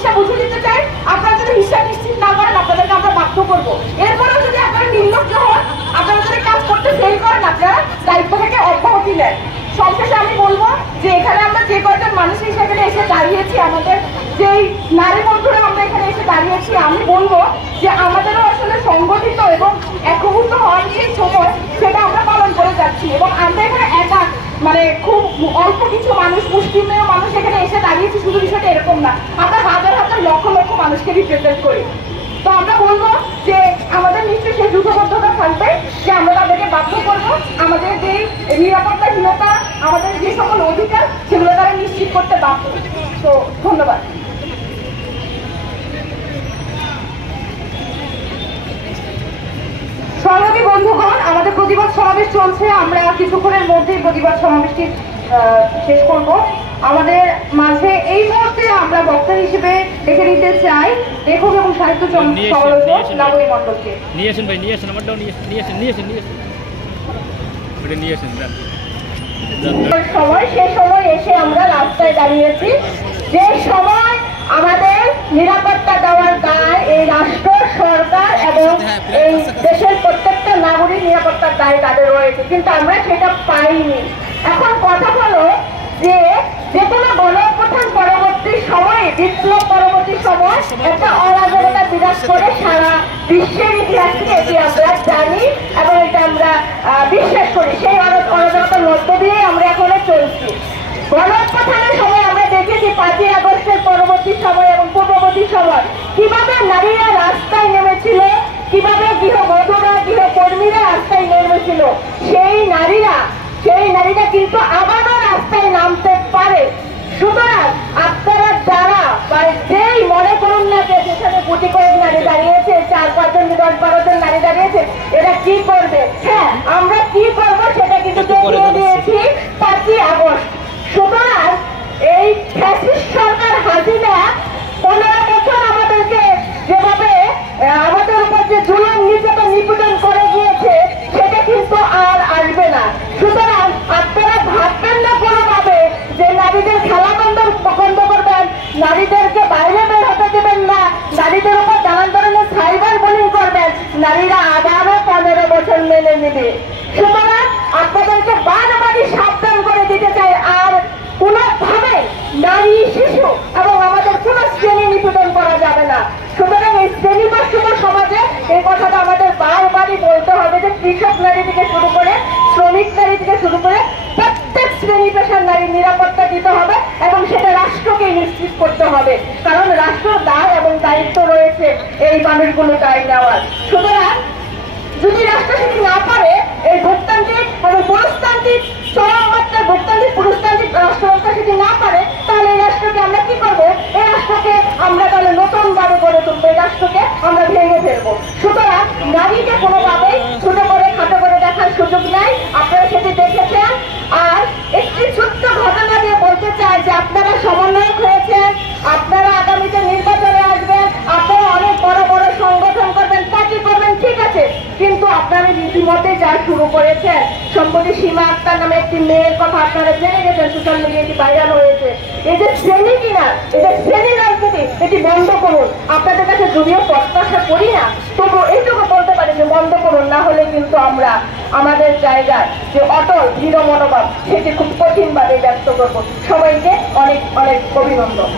জিনিসটা বুঝে দিতে চাই, আপনারা যদি হিসাব নিশ্চিত না করেন আপনাদেরকে আমরা বাধ্য করবো। এরপরেও যদি আপনারা নির্লজ্জ হন, আপনারা যদি কাজ করতে ফেল করেন, আপনারা দায়িত্ব থেকে অব্যাহতি নেন। সবশেষে আমি বলবো যে এখানে আমরা যে কয়েকজন মানুষ হিসেবে এসে দাঁড়িয়েছি, আমাদের যেই নারী বন্ধুরা আমরা এখানে এসে দাঁড়িয়েছি, আমি বলবো যে আমাদেরও আসলে সংগঠিত এবং একভূত হওয়ার যে সময় সেটা আমরা পালন করে যাচ্ছি। এবং আমরা এখানে একা মানে খুব অল্প কিছু মানুষ, মুসলিমের মানুষ এখানে এসে দাঁড়িয়েছি, শুধু বিষয়টা এরকম না, আমরা হাজার হাজার লক্ষ লক্ষ মানুষকে রিপ্রেজেন্ট করি। তো আমরা বলবো যে আমাদের নিশ্চয়ই সেই যুগবদ্ধতা থাকবে যে আমরা তাদেরকে বাধ্য করবো আমাদের যে নিরাপত্তাহীনতা, আমাদের যে সকল অধিকার সেগুলো তারা নিশ্চিত করতে বাধ্য। তো ধন্যবাদ। সংগ্রামী বন্ধুগণ, আমাদের প্রতিবাদ সমাবেশ চলছে, আমরা কিছুক্ষণের মধ্যেই প্রতিবাদ সমাবেশটি শেষ করব। আমাদের মাঝে এই মুহূর্তে আমরা বক্তা হিসেবে দেখে নিতে চাই লেখক এবং সাহিত্য সমালোচক লাবণী মণ্ডলকে। নিয়ে আসেন ভাই, নিয়ে আসেন, আমারটাও নিয়ে আসেন। সময় সে সময় এসে আমরা রাস্তায় দাঁড়িয়েছি, যে সময় আমাদের নিরাপত্তা দেওয়ার দায় এই রাষ্ট্র, সরকার এবং এই দেশের প্রত্যেকটা নাগরিক নিরাপত্তার দায় তাদের রয়েছে, কিন্তু আমরা সেটা পাইনি। এখন কথা হলো যে কোনো গণঅভ্যুত্থান পরবর্তী সময়ে, বিপ্লব পরবর্তী সময় একটা অরাজকতা বিরাজ করে সারা বিশ্বের ইতিহাস থেকে, এটি আমরা জানি এবং এটা আমরা বিশ্বাস করি। সেই অরাজকতার মধ্য দিয়ে আমরা এখনো চলছি। গণঅভ্যুত্থানের সময় আমরা দেখেছি 5ই আগস্টের পরবর্তী সময় এবং পূর্ববর্তী সময় কিভাবে নারীরা রাস্তায় নেমেছিল, কিভাবে গৃহবধূরা, গৃহকর্মীরা রাস্তায় নেমেছিল। সেই নারীরা কিন্তু আবারও রাস্তায় নামতে পারে। সুতরাং আপনারা যারা যেই মনে করুন না যে যেখানে গুটি কয়েক নারী দাঁড়িয়েছে, 4-5 জন 10-12 জন নারী দাঁড়িয়েছে, এরা কি করবে? হ্যাঁ, আমরা কি করবো সেটা কিন্তু দেখিয়ে দিয়েছি 5ই আগস্ট। সুতরাং এই ফ্যাসিস্ট সরকার হাসিনা 15 বছর আমাদেরকে যেভাবে আমাদের উপর যে জুলুম, নির্যাতন, নিপীড়ন করে গিয়েছে সেটা কিন্তু আর আসবে না। সুতরাং আপনারা ভাববেন না কোনোভাবে যে নারীদের খেলা বন্ধ করবেন, নারীদেরকে বাইরে বের হতে দেবেন না, নারীদের উপর নানান ধরনের সাইবার বুলিং করবেন, নারীরা আবারও 15 বছর মেনে নেবে। সুতরাং আপনাদেরকে বারবারই সাবধান করে দিতে চাই, আর কোনোভাবে নারী, শিশু এবং আমাদের কোনো শ্রেণী নিপীড়ন করা যাবে না। সুতরাং এই শ্রেণীবদ্ধ সমাজে এই কথাটা আমাদের বারবারই বলতে হবে যে কৃষক নারী থেকে শুরু করে শ্রমিক নারী থেকে শুরু করে প্রত্যেক শ্রেণী পেশার নারীর নিরাপত্তা দিতে হবে এবং সেটা রাষ্ট্রকে নিশ্চিত করতে হবে, কারণ রাষ্ট্র দায় এবং দায়িত্ব রয়েছে এই মানুষগুলো দায় নেওয়ার। সুতরাং যদি রাষ্ট্র সেটি না পারে, এই ভোটতান্ত্রিক এবং পুরুষতান্ত্রিক চরম মাত্রায় ভোটতান্ত্রিক পুরুষতান্ত্রিক রাষ্ট্রব্যবস্থা সেটি না পারে, তাহলে এই রাষ্ট্রকে আমরা কি করবো? এই রাষ্ট্রকে আমরা তাহলে নতুন ভাবে গড়ে তুলবো, এই রাষ্ট্রকে আমরা ভেঙে ফেলবো। সুতরাং নারীকে কোনোভাবেই ছোট করে খাটো করে দেখার সুযোগ নাই, আপনারা সেটি দেখেছেন। আর একটি ছোট্ট ঘটনা দিয়ে বলতে চাই যে আপনারা সমন্বয়ক হয়েছেন, আপনারা আগামীতে নির্বাচনে আসবেন, আপনারা অনেক বড় বড় সংগঠন করবেন, পার্টি করবেন, ঠিক আছে, কিন্তু আপনারা রীতিমতে যা শুরু করেছেন, সম্প্রতি সীমা আক্তার নামে একটি মেয়ের কথা আপনারা জেনে গেছেন, সোশ্যাল মিডিয়ায় এটি ভাইরাল হয়েছে। এই যে শ্রেণী কিনা, এই যে শ্রেণী রাজনীতি, এটি বন্ধ করুন। আপনাদের কাছে যদিও প্রত্যাশা করি না, তবু এইটুকু বলতে পারি যে বন্ধ করুন, না হলে কিন্তু আমরা আমাদের জায়গায় যে অটল দৃঢ় মনোভাব সেটি খুব কঠিনভাবে ব্যক্ত করবো। সবাইকে অনেক অনেক অভিনন্দন।